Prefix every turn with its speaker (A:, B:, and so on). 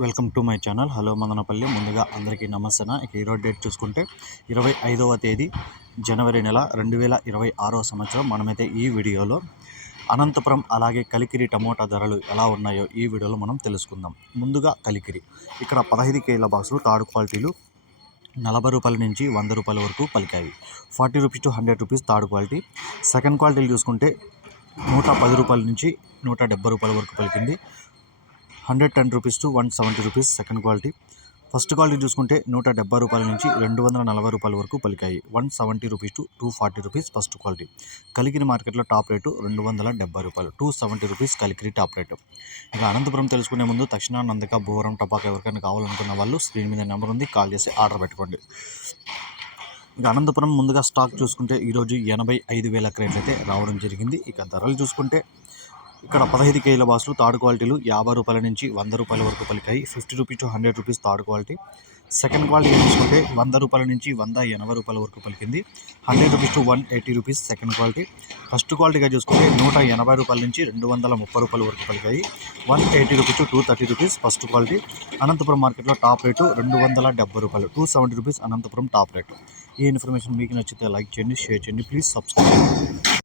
A: Welcome to my channel. Hello Madanapalle. ముందుగా అందరికీ నమస్తే ఇక ఈరోజు డేట్ చూసుకుంటే ఇరవై ఐదవ తేదీ జనవరి నెల రెండు వేల ఇరవై ఆరో సంవత్సరం. మనమైతే ఈ వీడియోలో అనంతపురం అలాగే కలికిరి టమోటా ధరలు ఎలా ఉన్నాయో ఈ వీడియోలో మనం తెలుసుకుందాం. ముందుగా కలికిరి. ఇక్కడ పదహైదు కేజీల బాక్సులు థర్డ్ క్వాలిటీలు నలభై రూపాయల నుంచి వంద రూపాయల వరకు పలికాయి. Forty rupees to hundred rupees third quality. Second క్వాలిటీలు చూసుకుంటే నూట పది రూపాయల నుంచి నూట డెబ్బై రూపాయల వరకు పలికింది. Hundred ten rupees to one seventy rupees second quality. First quality చూసుకుంటే నూట డెబ్బై రూపాయల నుంచి రెండు వందల నలభై రూపాయల వరకు పలికాయి. One seventy rupees to two forty rupees first quality. Kalikiri మార్కెట్లో టాప్ రేటు రెండు వందల డెబ్బై రూపాయలు. Two seventy rupees Kalikiri top rate. ఇక అనంతపురం తెలుసుకునే ముందు తక్షణ నందక బోరం టపాకా ఎవరికైనా కావాలనుకున్న వాళ్ళు స్క్రీన్ మీద నెంబర్ ఉంది కాల్ చేసి ఆర్డర్ పెట్టుకోండి. ఇక అనంతపురం ముందుగా స్టాక్ చూసుకుంటే ఈరోజు ఎనభై ఐదు వేల క్రేట్లు అయితే రావడం జరిగింది. ఇక ధరలు చూసుకుంటే ఇక్కడ పదహైదు కేజీల బాసులు థర్డ్ క్వాలిటీలు యాభై రూపాయల నుంచి వంద రూపాయల వరకు పలికాయి. Fifty rupees to hundred rupees third quality. Second quality చూసుకుంటే వంద రూపాయల నుంచి వంద ఎనభై రూపాయల వరకు పలికింది. Hundred rupees to one eighty rupees second quality. First క్వాలిటీగా చూసుకుంటే నూట ఎనభై రూపాయల నుంచి రెండు వందల ముప్పై రూపాయల వరకు పలికాయి. One eighty rupees to two thirty rupees first quality. Anantapur మార్కెట్లో టాప్ రేటు రెండు వందల డెబ్బై రూపాయలు. Two seventy rupees Anantapur top rate. ఈ ఇన్ఫర్మేషన్ మీకు నచ్చితే లైక్ చేయండి షేర్ చేయండి. Please subscribe.